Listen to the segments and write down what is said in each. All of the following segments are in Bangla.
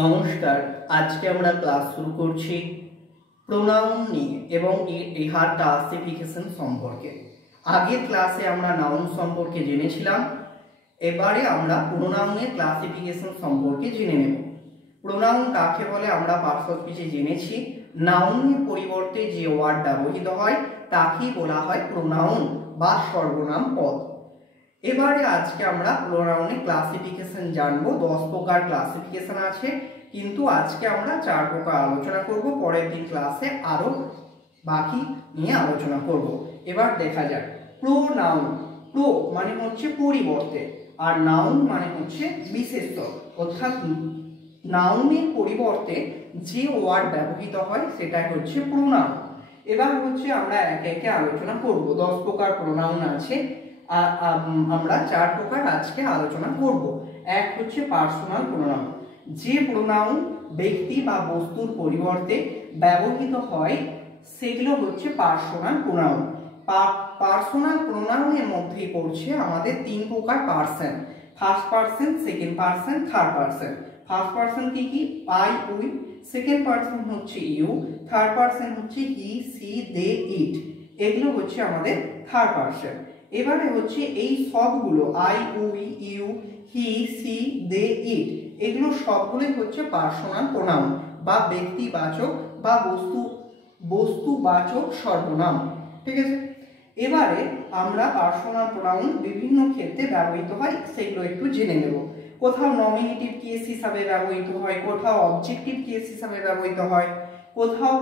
নমস্কার। আজকে আমরা ক্লাস শুরু করছি প্রোনাউন নিয়ে এবং ইহার ক্লাসিফিকেশন সম্পর্কে। আগের ক্লাসে আমরা নাউন সম্পর্কে জেনেছিলাম, এবারে আমরা প্রোনাউনের ক্লাসিফিকেশন সম্পর্কে জেনে নেব। প্রোনাউন কাকে বলে আমরা পার্টস অফ স্পিচে জেনেছি। নাউনের পরিবর্তে যে ওয়ার্ড ব্যবহৃত হয় তাকেই বলা হয় প্রোনাউন বা সর্বনাম পদ। এবারে আজকে আমরা প্রোনাউনের ক্লাসিফিকেশন জানবো। 10 প্রকার ক্লাসিফিকেশন আছে, কিন্তু আজকে আমরা 4 প্রকার আলোচনা করব। পরের দিন ক্লাসে আরো বাকি নিয়ে আলোচনা করব। এবার দেখা যাক প্রোনাউন। প্রো মানে হচ্ছে পরিবর্তে, আর নাউন মানে হচ্ছে বিশেষ্য, অর্থাৎ নাউনের পরিবর্তে যে ওয়ার্ড ব্যবহৃত হয় সেটা হচ্ছে প্রোনাউন। এবার হচ্ছে আমরা একে একে আলোচনা করব। 10 প্রকার প্রোনাউন আছে, আমরা 4 প্রকার আজকে আলোচনা করব। এক হচ্ছে পার্সোনাল প্রোনাউন। যে প্রোনাউন ব্যক্তি বা বস্তুর পরিবর্তে ব্যবহৃত হয় সেগুলো হচ্ছে পার্সোনাল প্রোনাউন। পার্সোনাল প্রোনাউনের মধ্যেই পড়ছে আমাদের 3 প্রকার person: first person, second person, third person. First person কি কি? I, we. সেকেন্ড পার্সন হচ্ছে ইউ। থার্ড পার্সন হচ্ছে হি, সি, দে, ইট। এগুলো হচ্ছে আমাদের থার্ড পার্সন। এবারে হচ্ছে এই সবগুলো I, we, you, he, she, they, it, এগুলো সবগুলোই হচ্ছে পার্সোনাল প্রোনাউন বা ব্যক্তিবাচক বা বস্তুবাচক সর্বনাম। ঠিক আছে, এবারে আমরা পার্সোনাল প্রোনাউন বিভিন্ন ক্ষেত্রে ব্যবহৃত হয় সেগুলো একটু জেনে নেব। কোথাও নমিনেটিভ কেস হিসাবে ব্যবহৃত হয়, কোথাও অবজেক্টিভ কেস হিসাবে ব্যবহৃত হয়, কোথাও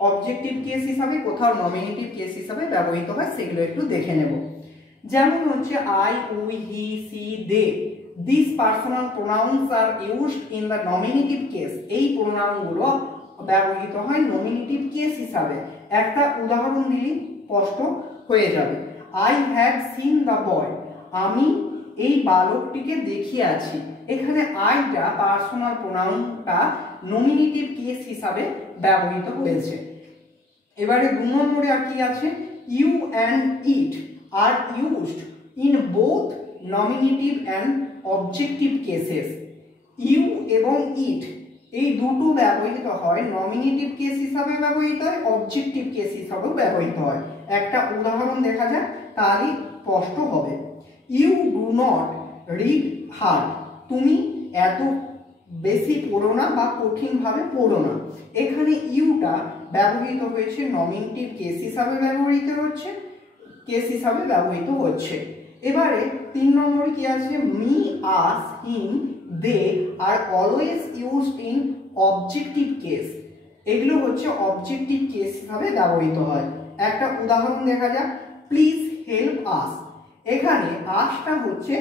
অবজেক্টিভ কেস হিসাবে, কোথাও নমিনেটিভ কেস হিসাবে ব্যবহৃত হয়, সেগুলো একটু দেখে নেব। যেমন হচ্ছে I, we, he, she, they. These personal pronouns are used in the nominative case. এই প্রোনাউনগুলো ব্যবহৃত হয় নমিনেটিভ কেস হিসাবে। একটা উদাহরণ দিলেই স্পষ্ট হয়ে যাবে। I have seen the boy. আমি এই বালকটিকে দেখিয়াছি। এখানে আইটা পার্সোনাল প্রোনাউনটা নমিনেটিভ কেস হিসাবে ব্যবহৃত হয়েছে। এবারে 2 নম্বরে আর কি আছে? You and it are used in both nominative and objective cases. You এবং ইট এই দুটো ব্যবহৃত হয় নমিনেটিভ কেস হিসাবে ব্যবহৃত হয়, অবজেক্টিভ কেস হিসাবেও ব্যবহৃত হয়। একটা উদাহরণ দেখা যাক, তারই স্পষ্ট হবে। You do not read hard. তুমি এত বেশি পড়ো না বা কঠিনভাবে পড়ো না। এখানে ইউটা ব্যবহৃত হয়েছে নমিনেটিভ কেস হিসাবে ব্যবহৃত হচ্ছে। এবারে 3 নম্বরে কি আছে? Me, us, him, they are always used in objective case. এগুলো হচ্ছে অবজেক্টিভ কেস হিসাবে ব্যবহৃত হয়। একটা উদাহরণ দেখা যাক, প্লিজ হেল্প আস। এখানে আসটা হচ্ছে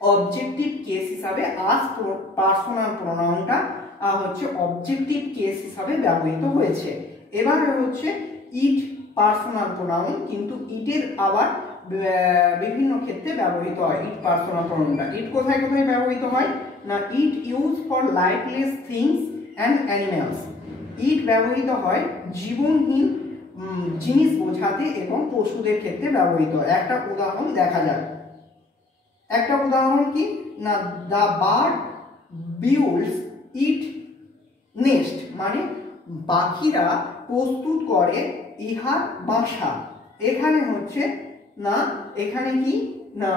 অবজেক্টিভ কেস হিসাবে, আস পার্সোনাল প্রোনাউনটা হচ্ছে অবজেক্টিভ কেস হিসাবে ব্যবহৃত হয়েছে। এবার হচ্ছে ইট পার্সোনাল প্রোনাউন, কিন্তু ইটের আবার বিভিন্ন ক্ষেত্রে ব্যবহৃত হয়। ইট পার্সোনাল প্রোনাউনটা ইট কোথায় কোথায় ব্যবহৃত হয় না? It use for lifeless things and animals. It ব্যবহৃত হয় জীবনহীন জিনিস বোঝাতে এবং পশুদের ক্ষেত্রে ব্যবহৃত হয়। একটা উদাহরণ দেখা যাক। একটা উদাহরণ কি না? The bird builds it nest, মানে পাখিরা প্রস্তুত করে ইহার বাসা। এখানে হচ্ছে না, এখানে কি না,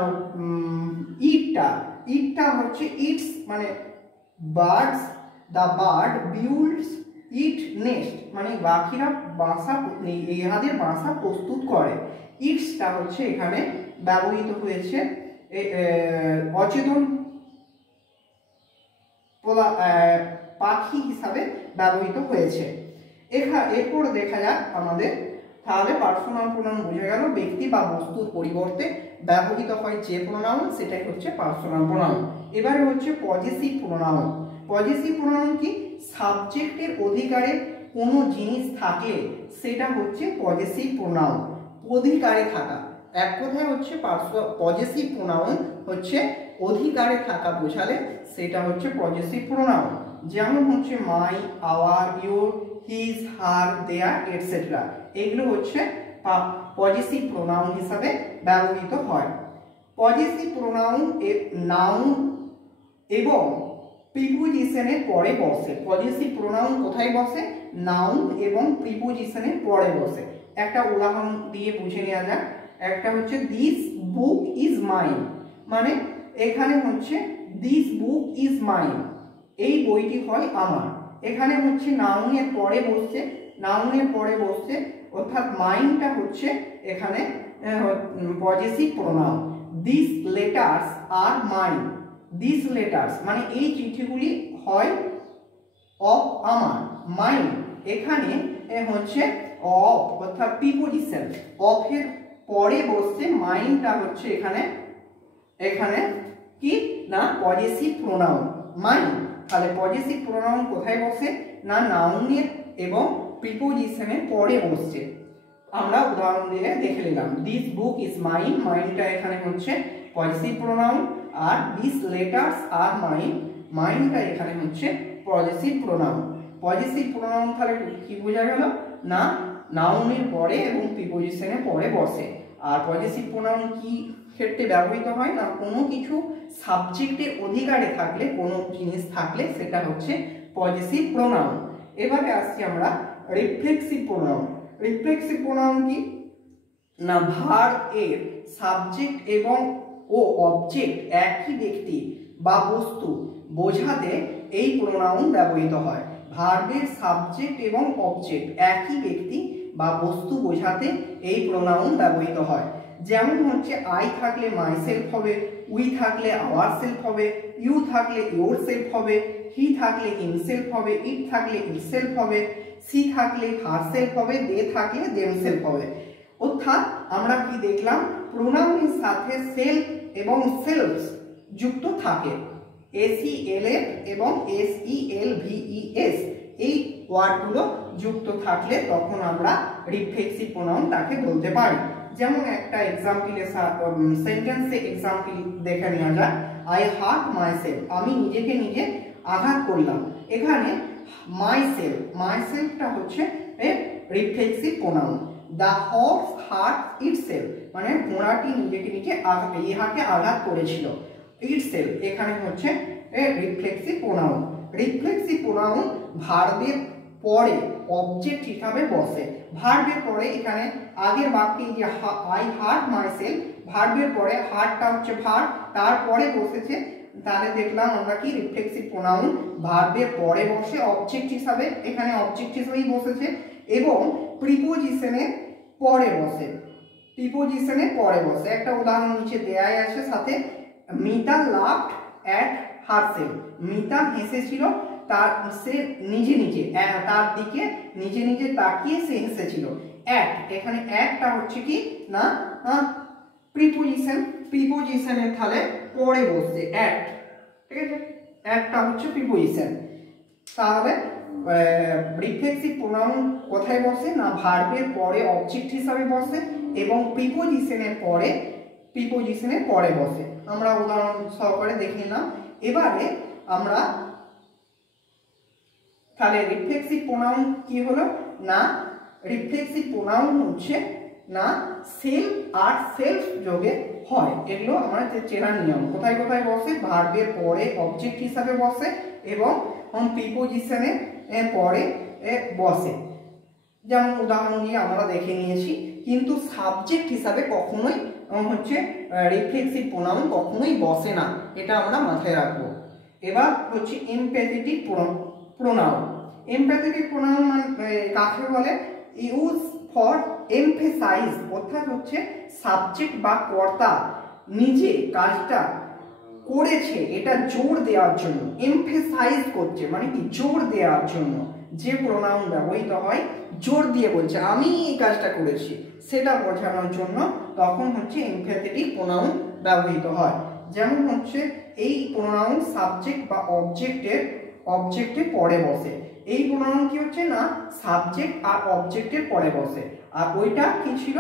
ইটটা হচ্ছে ইটস, মানে birds, the bird builds it nest, মানে পাখিরা বাসা, ইহাদের বাসা প্রস্তুত করে। ইটসটা হচ্ছে এখানে ব্যবহৃত হয়েছে অচেতন পাখি হিসাবে ব্যবহৃত হয়েছে। এরপর দেখা যাক আমাদের, তাহলে পার্সোনাল প্রোনাউন বোঝা গেল। ব্যক্তি বা বস্তুর পরিবর্তে ব্যবহৃত হয় যে প্রোনাউন, সেটাই হচ্ছে পার্সোনাল প্রোনাউন। এবারে হচ্ছে পজেসিভ প্রোনাউন। পজেসিভ প্রোনাউন কি? সাবজেক্টের অধিকারে কোনো জিনিস থাকলে সেটা হচ্ছে পজেসিভ প্রোনাউন। অধিকারে থাকা, এক কথায় হচ্ছে পজেসিভ প্রোনাউন হচ্ছে অধিকারে থাকা বোঝালে সেটা হচ্ছে পজেসিভ প্রোনাউন। যেমন হচ্ছে my, our, your, his, her, their, etcetera. এগুলো হচ্ছে পজেসিভ প্রোনাউন হিসাবে ব্যবহৃত হয়। পজেসিভ প্রোনাউন নাউন এবং প্রিপোজিশনের পরে বসে। পজিটিভ প্রোনাউন কোথায় বসে? নাউন এবং প্রিপোজিশনের পরে বসে। একটা উদাহরণ দিয়ে বুঝে নেওয়া যাক। একটা হচ্ছে দিস বুক ইজ মাইন, মানে এখানে হচ্ছে দিস বুক ইজ মাইন, এই বইটি হয় আমার। এখানে হচ্ছে নাউনের পরে বসছে, নাউনের পরে বসছে, অর্থাৎ মাইনটা হচ্ছে এখানে positive pronoun. This letters are mine, this letters মানে এই চিঠিগুলি হয় অফ আমার। মাইন এখানে হচ্ছে অফ অর্থাৎ প্রিপোজিশন, অফের পরে বসছে, মাইনটা হচ্ছে এখানে এখানে কি না পজিটিভ প্রোনাউন মাইন। তাহলে পজিটিভ প্রোনাউন কোথায় বসে? না নাউনের এবং প্রিপোজিশনের পরে বসছে। আমরা উদাহরণ দিয়ে দেখে নিলাম। দিস বুক ইজ মাইন, মাইনটা এখানে হচ্ছে পজিটিভ প্রোনাউন, আর দিস লেটার্স আর মাইন, মাইনটা এখানে হচ্ছে পজিটিভ প্রোনাউন। পজিটিভ প্রোনাউন তাহলে কি বোঝা গেল? না নাউনের পরে এবং প্রিপোজিশনের পরে বসে। আর পজিটিভ প্রোনাউন কি ক্ষেত্রে ব্যবহৃত হয়? না কোনো কিছু সাবজেক্টের অধিকারে থাকলে, কোনো জিনিস থাকলে সেটা হচ্ছে পজিটিভ প্রোনাউন। এবারে আসছি আমরা রিফ্লেক্সিভ প্রোনাউন। রিফ্লেক্সিভ প্রোনাউন কি? না ভার্ব এর সাবজেক্ট এবং ও অবজেক্ট একই ব্যক্তি বা বস্তু বোঝাতে এই প্রোনাউন ব্যবহৃত হয়। ভার্বের সাবজেক্ট এবং অবজেক্ট একই ব্যক্তি বা বস্তু বোঝাতে এই প্রোনাউন ব্যবহৃত হয়। যেমন হচ্ছে আই থাকলে মাই সেলফ হবে, উই থাকলে আওয়ার সেলফ হবে, ইউ থাকলে ইয়োর সেলফ হবে, হি থাকলে হিমসেলফ হবে, ইট থাকলে ইটসেলফ হবে, সি থাকলে হারসেলফ হবে, দে থাকলে দেমসেলফ হবে। অর্থাৎ আমরা কি দেখলাম? প্রোনাউনের সাথে সেলফ এবং সেলফস যুক্ত থাকে। এসইএলএফ এবং এসইএলভিইএস এই ওয়ার্ডগুলো যুক্ত থাকলে তখন আমরা রিফ্লেক্সিভ প্রোনাউন তাকে বলতে পারি। যেমন একটা এক্সাম্পলের সেন্টেন্সে এক্সাম্পল দেখে নেওয়া যায়। আই হার্ট মাই সেলফ, আমি নিজেকে নিজে আঘাত করলাম। এখানে মাই সেলফ, মাই সেলফটা হচ্ছে reflexive pronoun. The horse heart itself মানে ঘোড়াটি নিজেকে নিজে ইহাকে আঘাত করেছিল। ইটসেলফ এখানে হচ্ছে রিফ্লেক্সিভ প্রোনাউন। রিফ্লেক্সিভ প্রোনাউন ভার্বের পরে অবজেক্ট হিসাবে বসে। ভার্বের পরে এখানে আগের বাক্যে যে আই হার্ট মাই সেলফ, ভার্বের পরে হার্টটা হচ্ছে ভার্ব, তারপরে বসেছে, তাহলে দেখলাম আমরা কি রিফ্লেক্সিভ প্রোনাউন ভার্বের পরে বসে অবজেক্ট হিসাবে, এখানে অবজেক্ট হিসেবেই বসেছে এবং প্রিপোজিশনের পরে বসে, প্রিপোজিশনের পরে বসে। একটা উদাহরণ নিচে দেয়াই আছে সাথে। Mita loved at herself, Mita হেসেছিল, তার সে নিজে নিজে তার দিকে নিজে নিজে তাকিয়ে সে হেসেছিল। অ্যাট এখানে অ্যাটটা হচ্ছে কি না প্রিপোজিশন, প্রিপোজিশনের তাহলে পরে বসছে অ্যাট, ঠিক আছে? অ্যাটটা হচ্ছে প্রিপোজিশন। তাহলে রিফ্লেক্সিভ প্রোনাউন কোথায় বসে? না ভার্বের পরে অবজেক্ট হিসাবে বসে এবং প্রিপোজিশনের পরে বসে। আমরা উদাহরণ সহকারে দেখে নিলাম। এবারে আমরা তাহলে রিফ্লেক্সিভ প্রোনাউন কি হলো? না রিফ্লেক্সিভ প্রোনাউন হচ্ছে না সেলফ আর সেলফ যোগে হয়। এগুলো আমরা চেনা নিয়ম। কোথায় কোথায় বসে? ভার্বের পরে অবজেক্ট হিসাবে বসে এবং প্রিপোজিশনের পরে বসে। যেমন উদাহরণ দিয়ে আমরা দেখে নিয়েছি। কিন্তু সাবজেক্ট হিসাবে কখনোই হচ্ছে রিফ্লেক্সিভ প্রোনাউন কখনোই বসে না, এটা আমরা মাথায় রাখবো। এবার হচ্ছে এমপ্যাথেটিক প্রোনাউন। এমপ্যাথেটিক প্রোনাউন কাকে বলে? ইউজ ফর এমফেসাইজ, অর্থাৎ হচ্ছে সাবজেক্ট বা কর্তা নিজে কাজটা করেছে এটা জোর দেওয়ার জন্য, এমফেসাইজ করছে মানে কি জোর দেওয়ার জন্য যে প্রোনাউন ব্যবহৃত হয়, জোর দিয়ে বলছে আমি এই কাজটা করেছি সেটা বোঝানোর জন্য, তখন হচ্ছে এমফ্যাথেটিক প্রোনাউন ব্যবহৃত হয়। যেমন হচ্ছে এই প্রোনাউন সাবজেক্ট বা অবজেক্টের পরে বসে। এই প্রোনাউন কি হচ্ছে? না সাবজেক্ট আর অবজেক্টের পরে বসে। আর ওইটা কি ছিল?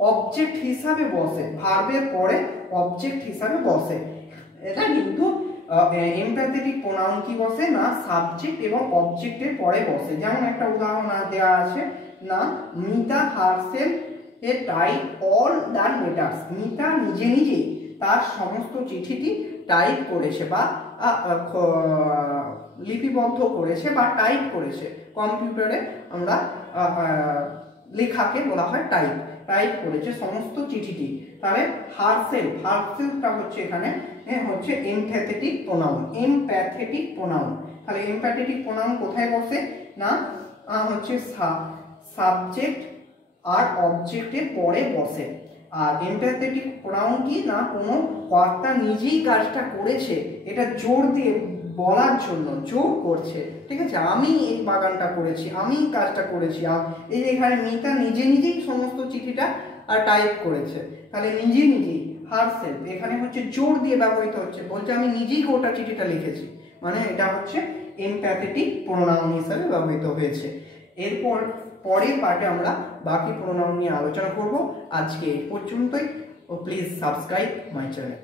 অবজেক্ট হিসাবে বসে, ভার্বের পরে অবজেক্ট হিসাবে বসে। এটা কিন্তু এমপ্যাথেটিক প্রোনাউন কি বসে? না সাবজেক্ট এবং অবজেক্টের পরে বসে। যেমন একটা উদাহরণ দেওয়া আছে না Mita herself type all the letters, Mita নিজে নিজে তার সমস্ত চিঠিটি টাইপ করেছে বা লিপিবদ্ধ করেছে বা টাইপ করেছে। কম্পিউটারে আমরা লেখাকে বলা হয় টাইপ করেছে সমস্ত চিঠিটি। তাহলে হারসেলফটা হচ্ছে এখানে হচ্ছে এমপ্যাথেটিক প্রোনাউন। তাহলে এমপ্যাথেটিক প্রোনাউন কোথায় বসে না হচ্ছে সাবজেক্ট আর অবজেক্টের পরে বসে। আর এমপ্যাথেটিক প্রোনাউন কি না কোনো কর্তা নিজেই কাজটা করেছে এটা জোর দিয়ে বলার জন্য জোর করছে, ঠিক আছে, আমি এই বাগানটা করেছি, আমি কাজটা করেছি। এই যে এখানে মিতা নিজেই সমস্ত চিঠিটা টাইপ করেছে, তাহলে নিজেই হারসেলফ এখানে হচ্ছে জোর দিয়ে ব্যবহৃত হচ্ছে, বলছে আমি নিজেই গোটা চিঠিটা লিখেছি, মানে এটা হচ্ছে এমপ্যাথেটিক প্রোনাউন হিসাবে ব্যবহৃত হয়েছে। এরপর পরের পার্টে আমরা বাকি প্রোনাউন নিয়ে আলোচনা করব। আজকে এই পর্যন্তই। Please subscribe my channel.